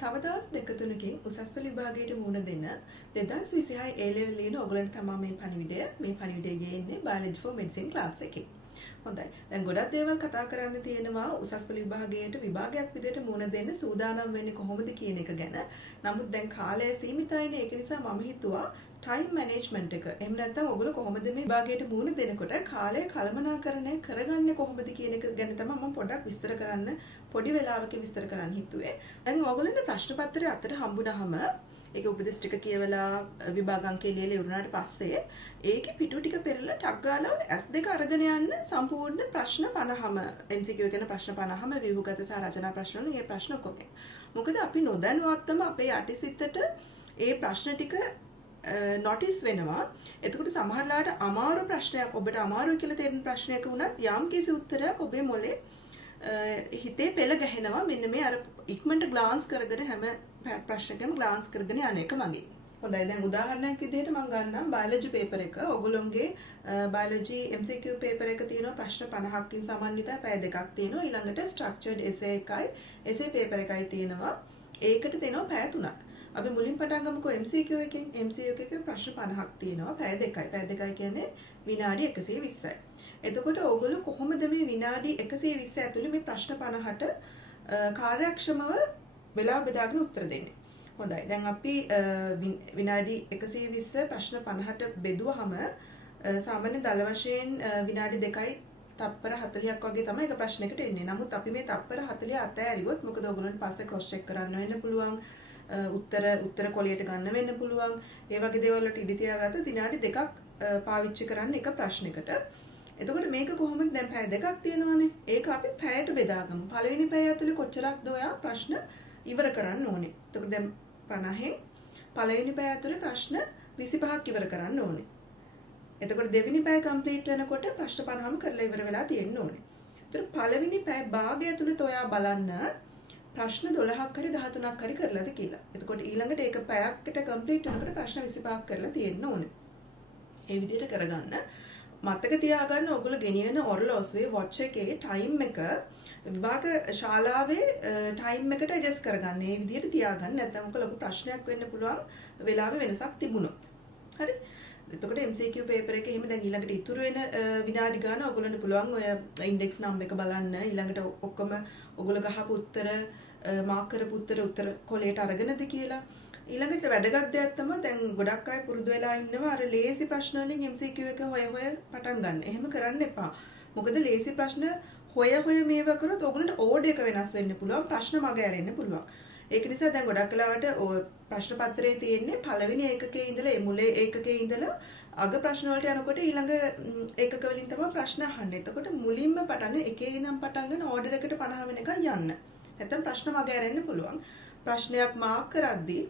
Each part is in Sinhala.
තව දවස් දෙක තුනකින් උසස් පෙළ විභාගයට මුහුණ දෙන්න 2026 A level ලියන ඔයගොල්ලන්ට තමයි මේ පණිවිඩය ගේන්නේ biology for medicine class එකේ. හොඳයි. දැන් ගොඩක් දේවල් කතා කරන්න තියෙනවා උසස් පෙළ විභාගයට විභාගයක් විදිහට මුහුණ දෙන්න සූදානම් වෙන්නේ කොහොමද කියන එක ගැන. නමුත් දැන් කාලය සීමිතයිනේ. ඒක නිසා මම හිතුවා time management එක. එහෙම නැත්නම් ඔයගොල්ලෝ කොහොමද මේ විභාගයට මුහුණ දෙනකොට කාලය කළමනාකරණය කරගන්නේ කොහොමද කියන එක ගැන තමයි මම පොඩ්ඩක් විස්තර කරන්න පොඩි වෙලාවකින් විස්තර කරන්න හිතුවේ. දැන් ඔයගොල්ලන්ට ප්‍රශ්න පත්‍රය අතට හම්බුනහම ඒක උපදෙස් ටික කියවලා විභාග අංක එළියලා ඉවරනාට පස්සේ ඒකේ පිටු ටික පෙරලා ටක් ගාලා S2 අරගෙන යන්න සම්පූර්ණ ප්‍රශ්න 50ම MCQ කියන ප්‍රශ්න 50ම ව්‍යුහගත සහ රචනා ප්‍රශ්න වලින් මේ ප්‍රශ්න ඔක්කොම. මොකද අපි නොදැනුවත්වම අපේ යටිසිතට ඒ ප්‍රශ්න ටික නොටිස් වෙනවා. එතකොට සමහරලාට අමාරු ප්‍රශ්නයක් ඔබට අමාරුයි කියලා තේරෙන ප්‍රශ්නයක වුණත් යම් කිසි උත්තරයක් ඔබේ මොලේ හිතේ පෙළ ගැහෙනවා. මෙන්න මේ අර ඉක්මනට ග්ලාන්ස් කරගෙන හැම ප්‍රශ්නකම ග්ලාන්ස් කරගෙන යන එක වගේ. හොඳයි. දැන් උදාහරණයක් විදිහට මම ගන්නම් බයොලොජි පේපර් එක. ඔයගොල්ලෝගේ බයොලොජි MCQ පේපර් එක තියෙනවා ප්‍රශ්න 50කින් සමන්විතයි. පැය දෙකක් තියෙනවා. ඊළඟට ස්ට්‍රක්චර්ඩ් essay එකයි essay පේපර් එකයි තියෙනවා. ඒකට තියෙනවා පැය 3ක්. අපි මුලින් පටන් ගමුකෝ MCQ එකෙන්. MCQ එකේ ප්‍රශ්න 50ක් තියෙනවා. පැය දෙකයි. පැය දෙකයි කියන්නේ විනාඩි 120යි. එතකොට ඕගොල්ලෝ කොහොමද මේ විනාඩි 120 ඇතුළේ මේ ප්‍රශ්න 50ට කාර්යක්ෂමව වෙලාව බෙදාගෙන උත්තර දෙන්නේ? හොඳයි. දැන් අපි විනාඩි 120 ප්‍රශ්න 50ට බෙදුවහම සාමාන්‍ය දල වශයෙන් විනාඩි 2යි තප්පර 40ක් වගේ තමයි එක ප්‍රශ්නයකට එන්නේ. නමුත් අපි මේ තප්පර 40 අතෑරියොත් මොකද ඔයගොල්ලන්ට පස්සේ ක්‍රොස් චෙක් කරන්න වෙන්න පුළුවන්. උත්තර කොලියට ගන්න වෙන්න පුළුවන්. ඒ වගේ දේවල් වලට ඉඩ තියාගත්ත විනාඩි 2ක් පාවිච්චි කරන්න එක ප්‍රශ්නයකට. එතකොට මේක කොහොමද දැන් පැය දෙකක් තියෙනවානේ. ඒක අපි පැයට බෙදාගමු. පළවෙනි පැය ඇතුලේ කොච්චරක්ද ඔයා ප්‍රශ්න ඉවර කරන්න ඕනේ. එතකොට දැන් 50න් පළවෙනි පැය ඇතුලේ ප්‍රශ්න 25ක් ඉවර කරන්න ඕනේ. එතකොට දෙවෙනි පැය කම්ප්ලීට් වෙනකොට ප්‍රශ්න 50ම කරලා ඉවර වෙලා තියෙන්න ඕනේ. එතකොට පළවෙනි පැය භාගය ඇතුලේ ඔයා බලන්න ප්‍රශ්න 12ක් හරි 13ක් හරි කරලාද කියලා. එතකොට ඊළඟට ඒක පැයකට කම්ප්ලීට් වෙනකොට ප්‍රශ්න 25ක් කරලා තියෙන්න ඕනේ. ඒ විදිහට කරගන්න. මතක තියාගන්න ඔයගොල්ලෝ ගෙනියන ඔරලෝසුවේ වොච් එකේ ටයිම් එක විභාග ශාලාවේ ටයිම් එකට ඇඩ්ජස්ට් කරගන්න. මේ විදිහට තියාගන්න. නැත්නම් ඔක ලොකු ප්‍රශ්නයක් වෙන්න පුළුවන් වෙලාවේ වෙනසක් තිබුණොත්. හරි? එතකොට MCQ පේපර් එකේ එහෙම දැන් ඊළඟට ඉතුරු වෙන විනාඩි ගාන ඔයගොල්ලන්ට පුළුවන් ඔය ඉන්ඩෙක්ස් නම්බර් එක බලන්න. ඊළඟට ඔක්කොම ඔයගොල්ලෝ ගහපු උත්තර මාක් කරපු උත්තර කොලයට අරගෙනද කියලා. ඊළඟට වැදගත් දෙයක් තමයි දැන් ගොඩක් අය පුරුදු වෙලා ඉන්නවා අර ලේසි ප්‍රශ්න වලින් MCQ එක හොය පටන් ගන්න. එහෙම කරන්න එපා. මොකද ලේසි ප්‍රශ්න හොය මේව කරොත් ඔයගොල්ලන්ට ඕඩ් එක වෙනස් වෙන්න පුළුවන්. ප්‍රශ්න මග ඇරෙන්න පුළුවන්. ඒක නිසා දැන් ගොඩක් වෙලාවට ප්‍රශ්න පත්‍රයේ තියෙන්නේ පළවෙනි ඒකකයේ ඉඳලා මුලේ ඒකකයේ ඉඳලා අග ප්‍රශ්න වලට යනකොට ඊළඟ ඒකක වලින් තමයි ප්‍රශ්න අහන්නේ. එතකොට මුලින්ම පටන් එකේ ඉඳන් පටන් ගන්න ඕඩර් එකට 50 වෙනකන් යන්න. නැත්නම් ප්‍රශ්න මග ඇරෙන්න පුළුවන්. ප්‍රශ්නයක් මාක් කරද්දී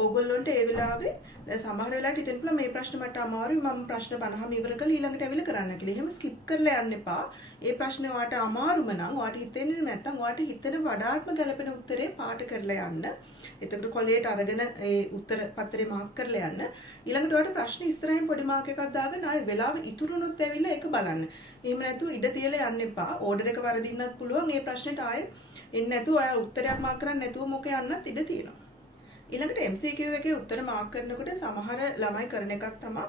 ඕගොල්ලොන්ට ඒ වෙලාවේ දැන් සමහර වෙලාවට හිතෙන්න පුළුවන් මේ ප්‍රශ්න මට අමාරුයි මම ප්‍රශ්න 50ම ඉවර කරලා ඊළඟට ඇවිල්ලා කරන්න කියලා. එහෙම ස්කිප් කරලා යන්න එපා. ඒ ප්‍රශ්නේ ඔයාට අමාරුම නම් ඔයාට හිතෙන්නේ නැත්නම් ඔයාට හිතෙන වඩාත්ම ගැළපෙන උත්තරේ පාට කරලා යන්න. එතකොට කොලයට අරගෙන ඒ උත්තර පත්‍රේ මාක් කරලා යන්න. ඊළඟට ඔයාට ප්‍රශ්න ඉස්සරහින් පොඩි මාක් එකක් දාගෙන ආයෙ වෙලාව ඉතුරුනොත් ඇවිල්ලා ඒක බලන්න. එහෙම නැතුව ඉඩ තියලා යන්න එපා. ඕඩර් එක වරදින්නත් පුළුවන්. ඒ ප්‍රශ්නෙට ආයෙ එන්නේ නැතුව ඔයා උත්තරයක් මාක් කරන්නේ නැතුව මොකේ යන්නත් ඉඩ තියෙනවා. ඊළඟට MCQ එකේ උත්තර මාක් කරනකොට සමහර ළමයි කරන එකක් තමයි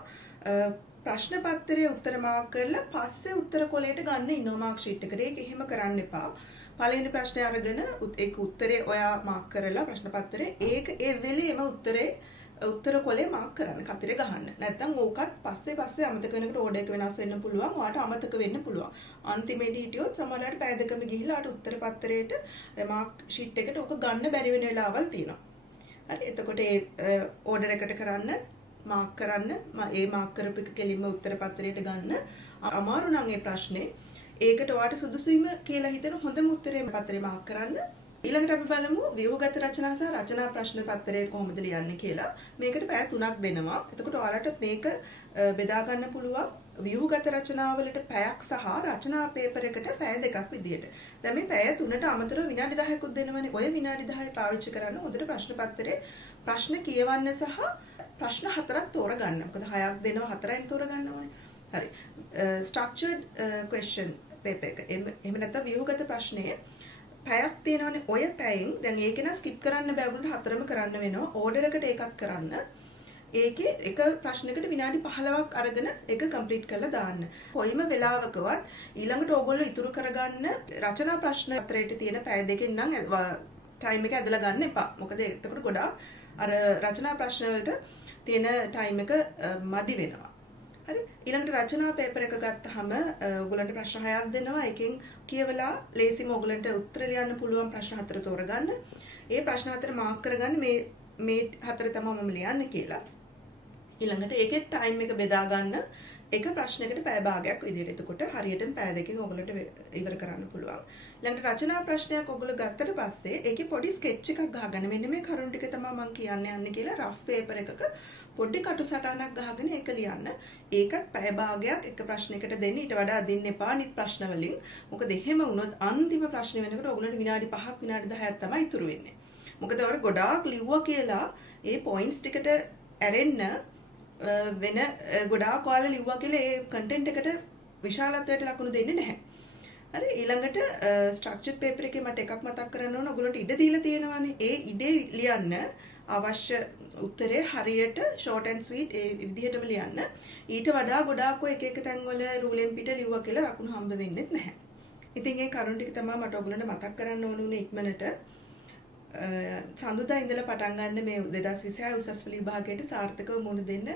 ප්‍රශ්න පත්‍රයේ උත්තර මාක් කරලා පස්සේ උත්තර කොලයට ගන්න ඉන්නවා මාක් ෂීට් එකට. ඒක එහෙම කරන්න එපා. පළවෙනි ප්‍රශ්නේ අරගෙන ඒක උත්තරේ ඔයා මාක් කරලා ප්‍රශ්න පත්‍රයේ ඒක ඒ වෙලේම උත්තර කොලේ මාක් කරන්න කතරේ ගහන්න. නැත්නම් ඕකත් පස්සේ අමතක වෙනකොට ඕඩර් එක වෙනස් වෙන්න පුළුවන්. ඔයාට අමතක වෙන්න පුළුවන්. අන්තිමේදී හිටියොත් සමහරවිට පැය දෙකම ගිහිල්ලා අර උත්තර පත්‍රයේට මාක් ෂීට් එකට ඕක ගන්න බැරි වෙන වෙලාවල් තියෙනවා. හරි. එතකොට ඒ ඕඩර් එකට කරන්න මාක් කරන්න ඒ මාක් කරපු එක කෙලින්ම උත්තර පත්‍රයට ගන්න. අමාරු නම් ඒ ප්‍රශ්නේ ඒකට ඔයාට සුදුසුයිම කියලා හිතන හොඳම උත්තරේ පත්‍රේ මාක් කරන්න. ඊළඟට අපි බලමු ව්‍යුහගත රචනා සහ රචනා ප්‍රශ්න පත්‍රය කොහොමද ලියන්නේ කියලා. මේකට පැය 3ක් දෙනවා. එතකොට ඔයාලට මේක බෙදා ගන්න පුළුවන් ව්‍යුහගත රචනාවලට පැයක් සහ රචනා පේපර් එකට පැය දෙකක් විදියට. දැන් මේ පැය 3ට අමතරව විනාඩි 10කුත් දෙනවනේ. ඔය විනාඩි 10 පාවිච්චි කරන්න හොඳට ප්‍රශ්න පත්‍රයේ ප්‍රශ්න කියවන්න සහ ප්‍රශ්න 4ක් තෝරගන්න. මොකද 6ක් දෙනවා 4යින් තෝරගන්න ඕනේ. හරි. structured question paper එක. එහෙම නැත්නම් ව්‍යුහගත ප්‍රශ්නයේ පැයක් තියෙනවනේ ඔය පැයෙන් දැන් ඒක නා ස්කිප් කරන්න බෑ ඔයගොල්ලන්ට හතරම කරන්න වෙනවා ඕඩර් එකට ඒකත් කරන්න ඒකේ එක ප්‍රශ්නයකට විනාඩි 15ක් අරගෙන ඒක කම්ප්ලීට් කරලා දාන්න. කොයිම වෙලාවකවත් ඊළඟට ඕගොල්ලෝ ඉතුරු කරගන්න රචනා ප්‍රශ්න අතරේට තියෙන පැය දෙකෙන් නම් ටයිම් එක ඇදලා ගන්න එපා. මොකද එතකොට ගොඩාක් අර රචනා ප්‍රශ්න වලට තියෙන ටයිම් එක මදි වෙනවා. හරි ඊළඟට රචනා පේපර් එක ගත්තාම ඔයගොල්ලන්ට ප්‍රශ්න 6ක් දෙනවා. එකෙන් කියවලා ලේසිම ඔයගොල්ලන්ට උත්තර ලියන්න පුළුවන් ප්‍රශ්න 4 තෝරගන්න. ඒ ප්‍රශ්න 4 මාක් කරගන්න මේ 4 තමයි මම ලියන්නේ කියලා. ඊළඟට ඒකේ ටයිම් එක බෙදා ගන්න එක ප්‍රශ්නයකට පැය භාගයක් විදිහට. එතකොට හරියටම පැය දෙකකින් ඔයගොල්ලන්ට ඉවර කරන්න පුළුවන්. ඊළඟට රචනා ප්‍රශ්නයක් ඔයගොල්ලෝ ගත්තට පස්සේ ඒකේ පොඩි ස්කෙච් එකක් ගහගන්න. මෙන්න මේ කරුණු ටික තමයි මම කියන්න යන්නේ කියලා රෆ් පේපර් එකක පොඩි කටුසටහනක් ගහගෙන ඒක ලියන්න. ඒකත් පැය භාගයක් එක ප්‍රශ්නයකට දෙන්න. ඊට වඩා දෙන්න එපා අනිත් ප්‍රශ්න වලින්. මොකද එහෙම වුණොත් අන්තිම ප්‍රශ්නේ වෙනකොට ඔයගොල්ලන්ට විනාඩි 5ක් විනාඩි 10ක් තමයි ඉතුරු වෙන්නේ. මොකද ඔයාලා ගොඩාක් ලිව්වා කියලා ඒ පොයින්ට්ස් ටිකට ඇරෙන්න වෙන ගොඩාක් ඔයාලා ලිව්වා කියලා ඒ කන්ටෙන්ට් එකට විශාලත්වයට ලකුණු දෙන්නේ නැහැ. හරි ඊළඟට ස්ට්‍රක්චර්ඩ් පේපර් එකේ මට එකක් මතක් කරන්න ඕන ඔයගොල්ලන්ට ඉඩ දීලා තියෙනවානේ. ඒ ඉඩේ ලියන්න අවශ්‍ය උත්තරේ හරියට ෂෝට් ඇන්ඩ් ස්වීට් ඒ විදිහටම ලියන්න. ඊට වඩා ගොඩාක් ඔය එක එක තැන්වල රූලෙන් පිට ලිව්වා කියලා ලකුණු හම්බ වෙන්නේ නැහැ. ඉතින් ඒ කරුණු ටික තමයි මට ඔයගොල්ලන්ට මතක් කරන්න ඕනුනේ ඉක්මනට. සඳුදා ඉඳලා පටන් ගන්න මේ 2026 උසස් පෙළ විභාගයට සාර්ථකව මුහුණ දෙන්න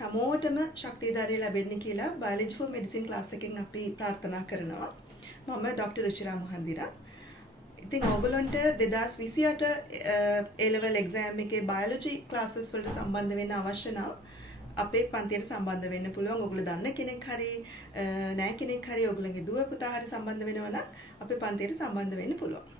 හැමෝටම ශක්තිය ධෛර්යය ලැබෙන්න කියලා බයොලොජි ෆෝ මෙඩිසින් ක්ලාස් එකෙන් අපි ප්‍රාර්ථනා කරනවා. මම ඩොක්ටර් රුචිරා මොහන්දිරා. ඉතින් ඔයගොල්ලන්ට 2028 A level exam එකේ බයොලොජි ක්ලාසස් වලට සම්බන්ධ වෙන්න අවශ්‍ය නම් අපේ පන්තියට සම්බන්ධ වෙන්න පුළුවන්. ඔයගොල්ලෝ දන්න කෙනෙක් හරි නැහැ කෙනෙක් හරි ඔයගොල්ලන්ගේ දුව පුතා හරි සම්බන්ධ වෙනවා නම් අපේ පන්තියට සම්බන්ධ වෙන්න පුළුවන්.